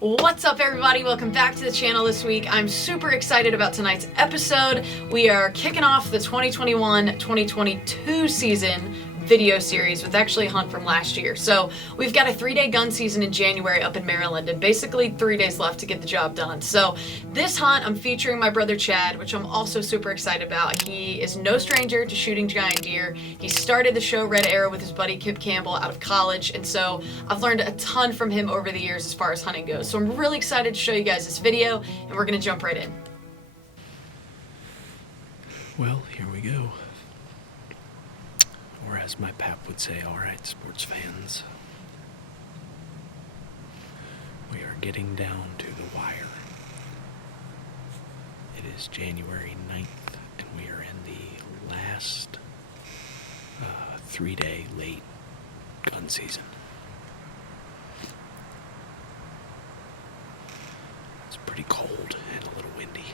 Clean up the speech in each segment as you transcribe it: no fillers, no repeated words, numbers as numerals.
What's up, everybody? Welcome back to the channel this week. I'm super excited about tonight's episode. We are kicking off the 2021-2022 season video series with actually a hunt from last year. So we've got a 3-day gun season in January up in Maryland and basically 3 days left to get the job done. So this hunt, I'm featuring my brother Chad, which I'm also super excited about. He is no stranger to shooting giant deer. He started the show Red Arrow with his buddy Kip Campbell out of college, and so I've learned a ton from him over the years as far as hunting goes. So I'm really excited to show you guys this video, and we're gonna jump right in. Well, here we go. Or as my pap would say, all right, sports fans. We are getting down to the wire. It is January 9th, and we are in the last 3-day late gun season. It's pretty cold and a little windy.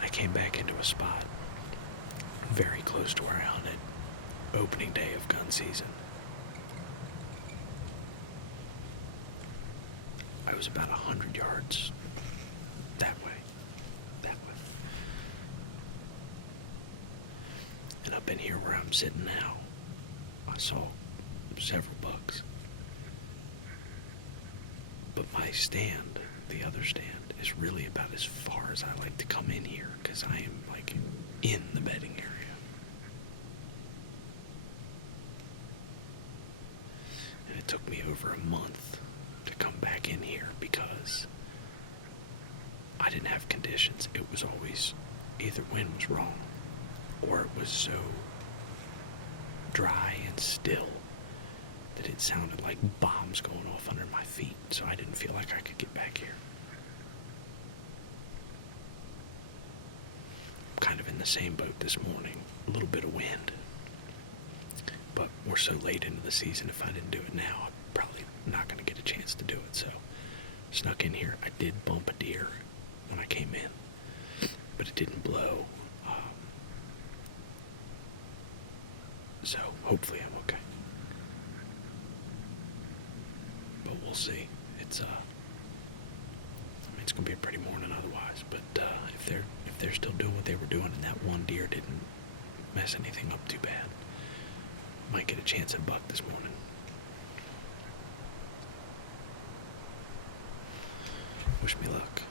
I came back into a spot very close to where I hunted opening day of gun season. I was about 100 yards that way. And up in here where I'm sitting now, I saw several bucks. But my stand, the other stand, is really about as far as I like to come in here because I am like in the bedding area. And it took me over a month to come back in here because I didn't have conditions. It was always either wind was wrong or it was so dry and still that it sounded like bombs going off under my feet, so I didn't feel like I could get back here. I'm kind of in the same boat this morning. A little bit of wind. But we're so late into the season, if I didn't do it now, I'm probably not going to get a chance to do it. So, snuck in here. I did bump a deer when I came in, but it didn't blow. So, hopefully I'm okay. But we'll see. It's it's going to be a pretty morning otherwise. But if they're still doing what they were doing and that one deer didn't mess anything up too bad, might get a chance at a buck this morning. Wish me luck.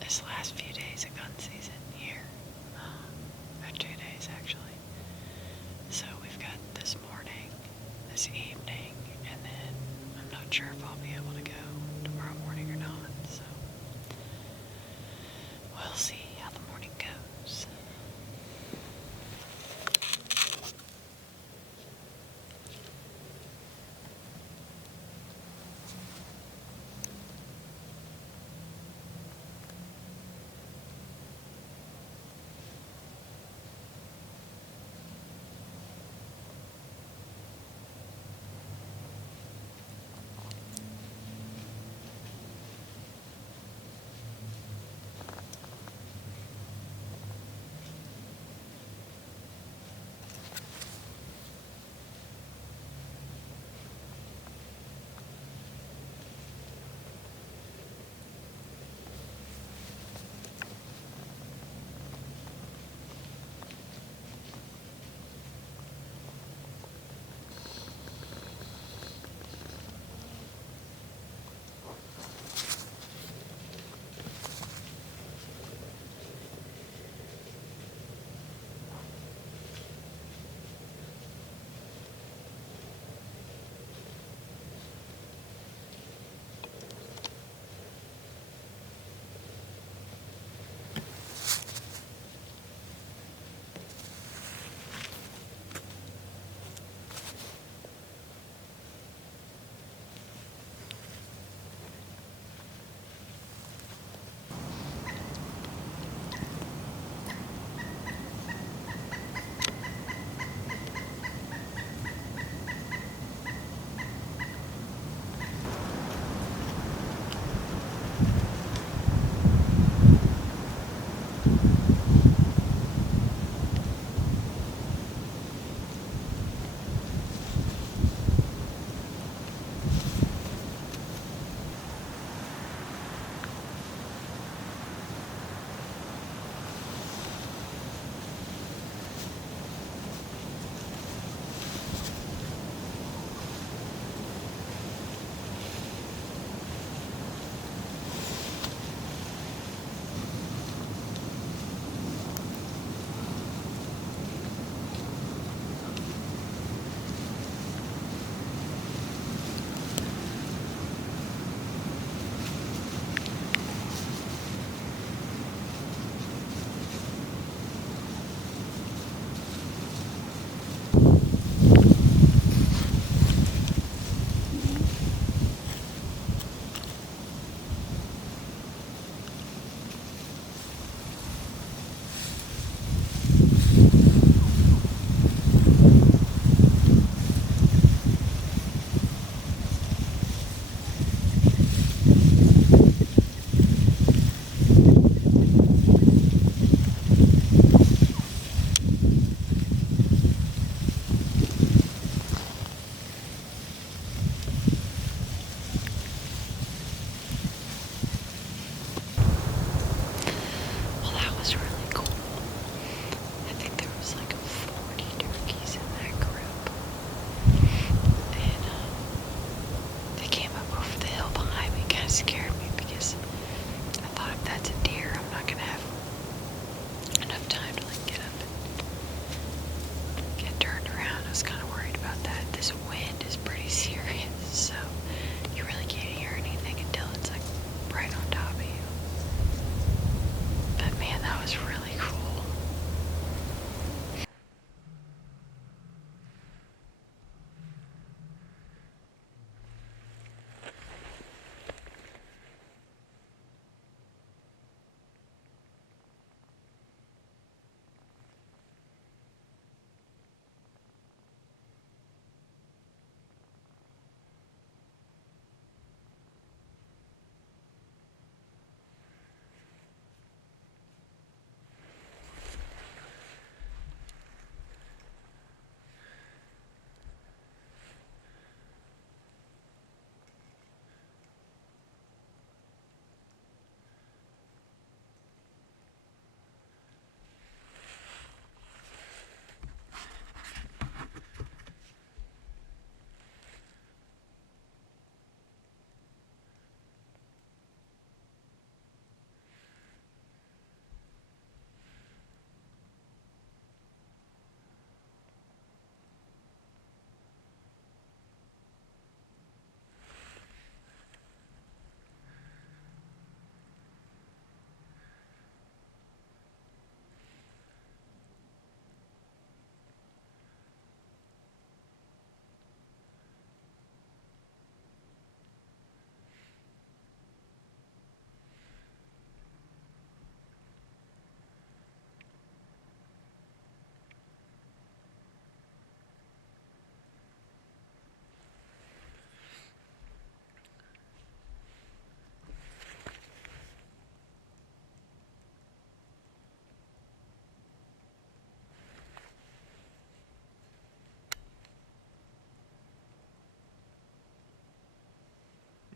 This last few days of gun season here, or 2 days actually. So we've got this morning, this evening, and then I'm not sure if I'll be able to go tomorrow morning or not. So we'll see how the morning goes.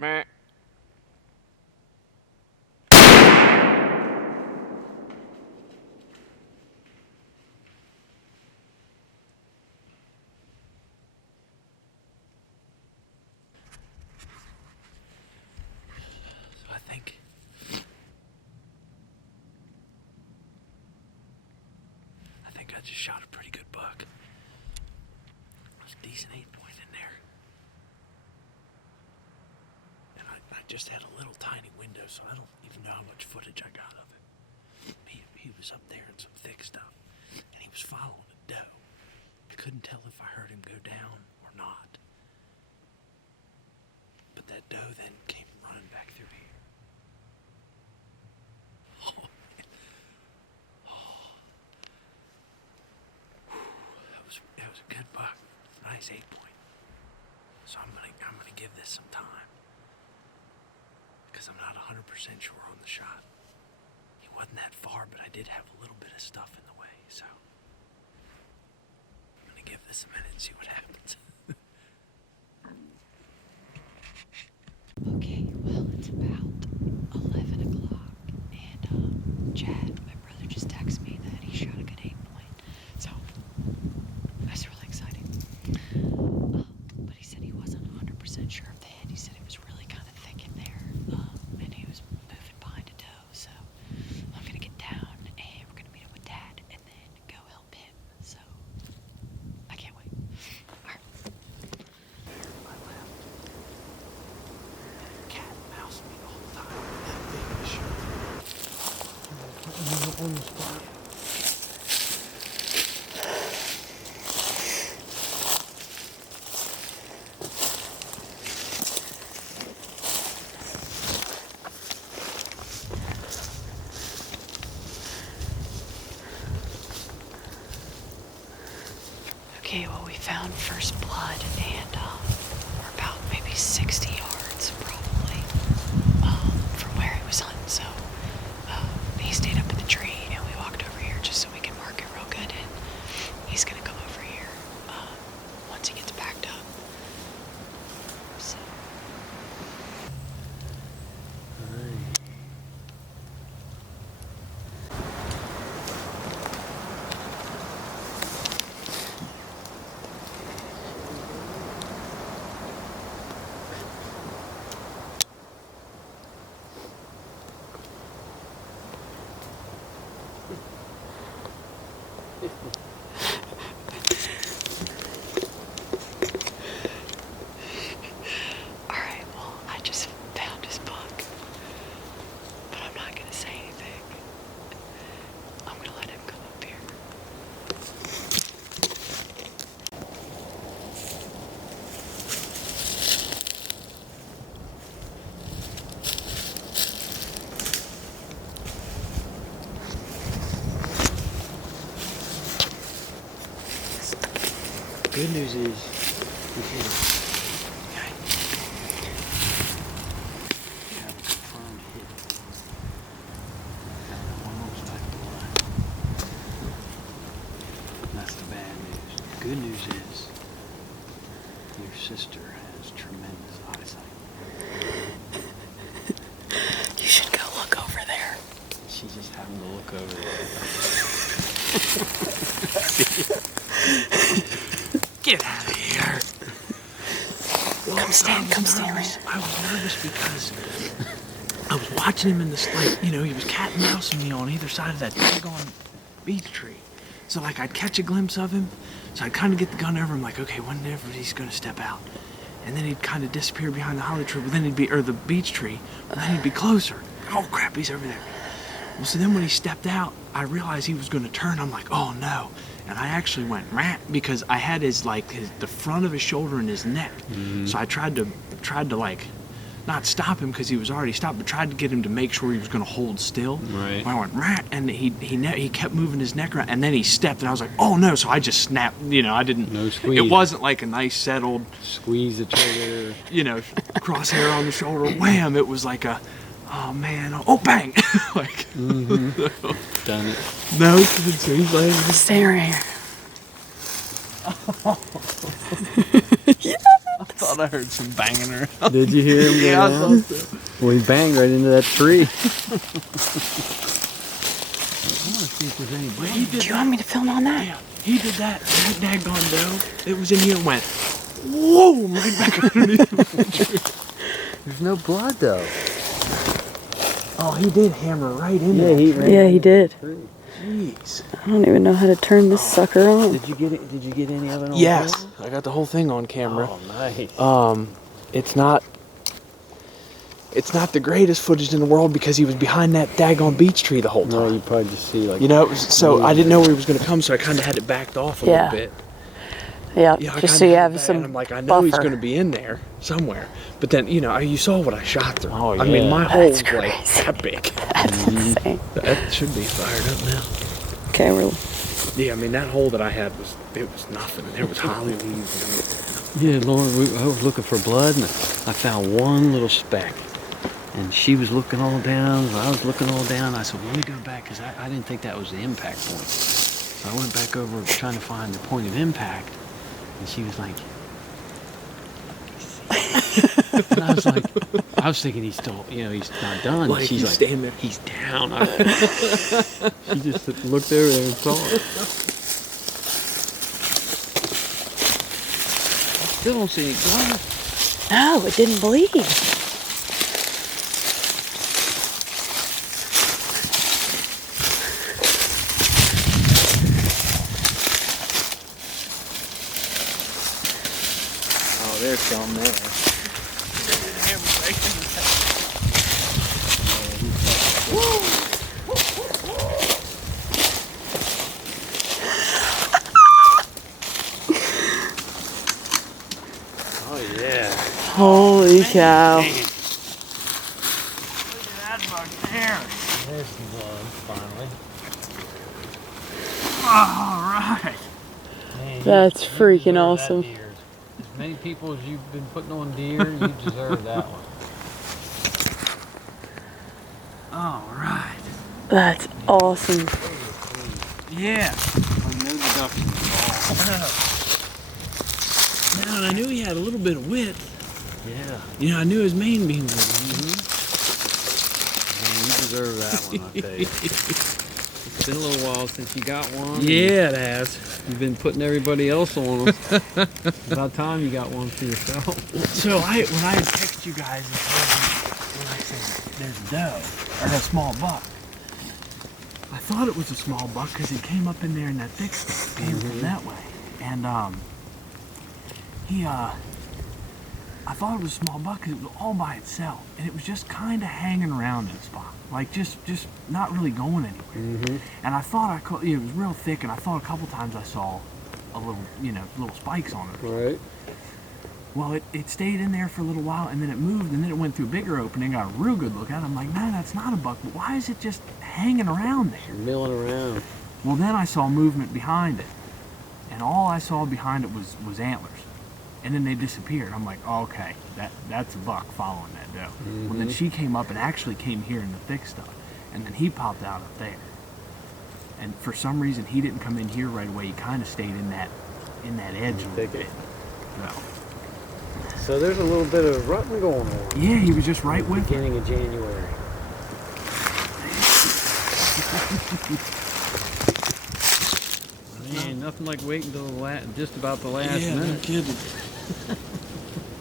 Meh. So I think I just shot a pretty good buck. There's a decent 8-point in there. And I just had a little tiny window, so I don't even know how much footage I got of it. He was up there in some thick stuff, and he was following a doe. I couldn't tell if I heard him go down or not. But that doe then came running back through here. It was a good buck. Nice 8-point. So I'm gonna give this some time. Because I'm not 100% sure on the shot. He wasn't that far, but I did have a little bit of stuff in the way, so I'm gonna give this a minute and see what happens. Okay, well, it's about 11 o'clock, and Chad, my brother, just texted me that he shot a good 8-point. So that's really exciting. But he said he wasn't 100% sure of the hit. He said it was really kind of thick in there, and he was moving behind a doe. So I'm gonna get down, and we're gonna meet up with Dad, and then go help him. So I can't wait. All right. I left. Cat and mouse me the whole time. That big issue. On the spot. Okay, well, we found first blood, and we're about maybe 60 yards, probably, from where he was hunting. So he stayed up in the tree, and we walked over here just so we can mark it real good. And he's gonna come over here once he gets backed up. So. Alright, well, I just found his buck, but I'm not gonna say anything. I'm gonna let him come up here. Good news is we can have a confirmed hit. One looks like the one. That's the bad news. The good news is your sister has tremendous eyesight. You should go look over there. She just happened to look over there. Get out of here. Well, Come stand right. I was nervous because I was watching him in this, like, you know, he was cat and mousing me on either side of that daggone beech tree. So, like, I'd catch a glimpse of him, so I'd kind of get the gun over him, like, okay, whenever he's going to step out. And then he'd kind of disappear behind the holly tree, but then he'd be, or the beech tree, but then he'd be closer. Oh, crap, he's over there. Well, so then when he stepped out, I realized he was going to turn. I'm like, oh, no. And I actually went rat because I had the front of his shoulder and his neck. Mm-hmm. So I tried to like not stop him because he was already stopped, but tried to get him to make sure he was going to hold still. Right. I went rat, and he kept moving his neck around, and then he stepped, and I was like, oh no! So I just snapped. You know, I didn't. No squeeze. It wasn't like a nice settled Squeeze the trigger. You know, crosshair on the shoulder. Wham! It was like a. Oh man! Oh bang! Like. Mm-hmm. Done it. No, so he's like. Stay right here. Yeah. thought I heard some banging around. Did you hear him go Yeah, I down? thought so. Well, he banged right into that tree. I want to see if there's any blood. He did Do you want me to film on that? Yeah, he did that. That daggone doe. It was in here and went, whoa, right back underneath the tree. There's no blood though. Oh, he did hammer right into Yeah, that he tree. ran Yeah, he did. Jeez. I don't even know how to turn this sucker on. Did you get it? Did you get any of it on Yes, camera? I got the whole thing on camera. Oh, nice. It's not the greatest footage in the world because he was behind that daggone beech tree the whole time. No, you probably just see like. You know, so I didn't know where he was going to come, so I kind of had it backed off a Yeah. little bit. Yeah, Yeah, I just so kinda you had have it back, some and I'm like, I know he's buffer. going to be in there somewhere. But then, you know, you saw what I shot through. Oh, I mean, yeah. my That's hole's like crazy. that big. That's insane. That should be fired up now. Okay, we're Yeah, I mean, that hole that I had was nothing. There was holly leaves. Yeah, Lauren, I was looking for blood, and I found one little speck. And she was looking all down, I was looking all down. I said, let me go back, because I didn't think that was the impact point. So I went back over trying to find the point of impact, and she was like, and I was like, I was thinking he's still, he's not done. Like, She's he's like, standing there, he's down. she just looked over there and saw it. Still don't see any blood. No, it didn't bleed. Oh, there's some there. Oh yeah. Holy cow. Look at that bug there. There's some blood, finally. All right. Man, That's you freaking deserve that awesome. deer. As many people as you've been putting on deer, you deserve that one. All right. That's awesome. Yeah. No deductions at Now, and I knew he had a little bit of width. all. Yeah. You know, I knew his main beams were Man, you deserve that one, I'll tell you. It's been a little while since you got one. Yeah, it has. You've been putting everybody else on them. About time you got one for yourself. So when I text you guys and told you, when I said there's a doe, or a small buck, I thought it was a small buck because it came up in there in that thick stuff, came from that way. And I thought it was a small buck because it was all by itself, and it was just kind of hanging around in a spot, like just not really going anywhere. And I thought it was real thick, and I thought a couple times I saw a little, little spikes on it. Right. Well, it stayed in there for a little while, and then it moved, and then it went through a bigger opening, got a real good look at it. I'm like, no, that's not a buck, but why is it just hanging around there? Milling around. Well, then I saw movement behind it, and all I saw behind it was antlers, and then they disappeared. I'm like, oh, okay, that's a buck following that doe. Well, then she came up and actually came here in the thick stuff, and then he popped out up there. And for some reason, he didn't come in here right away. He kind of stayed in that edge a little Thicket. bit. Well, So there's a little bit of rutting going on. yeah, he was just right with her. Beginning of January. Man, nothing like waiting till just about the last Yeah, no minute. kidding.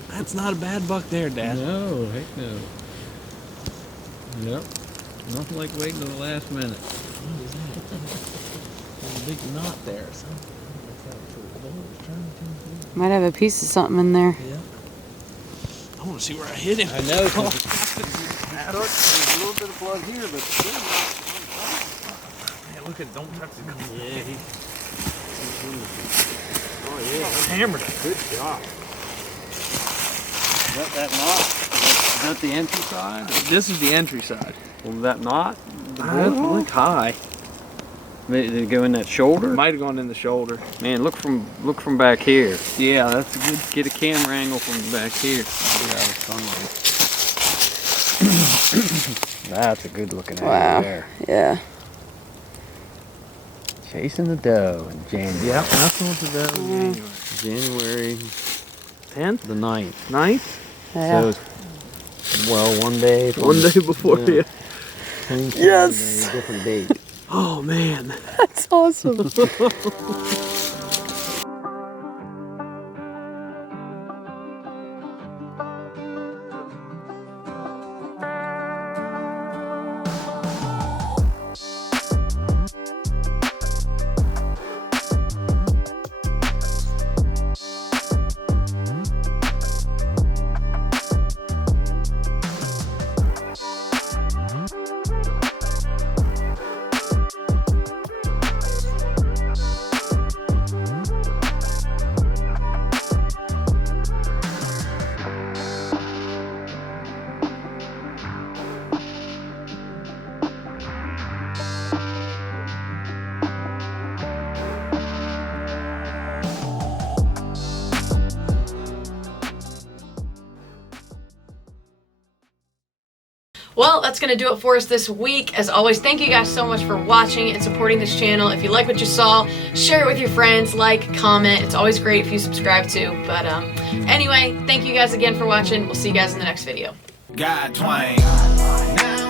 That's not a bad buck there, Dad. No, heck no. Yep. Nothing like waiting till the last minute. What is that? There's a big knot there or something. What's that for? The bull was trying to Might have a piece of something in there. Yeah. I want to see where I hit him. I know. Oh. There's a little bit of blood here, but still Yeah, look at, don't touch the gun. Yeah, Oh, yeah. Hammered it. good job. That knot? Is that the entry side? This is the entry side. Well, that knot? Look high. Did it go in that shoulder? Might have gone in the shoulder. Man, look from back here. Yeah, that's a good. Get a camera angle from back here. That's a good looking angle Wow. there. Yeah. Chasing the doe in January. Yeah, that's what the doe in January. January 10th? The 9th. 9th? Yeah. So, it's, well, one day. From, One day before, yeah. Yes. Different date. Oh, man. That's awesome. Well, that's going to do it for us this week. As always, thank you guys so much for watching and supporting this channel. If you like what you saw, share it with your friends, like, comment. It's always great if you subscribe too. But anyway, thank you guys again for watching. We'll see you guys in the next video. God twang. Now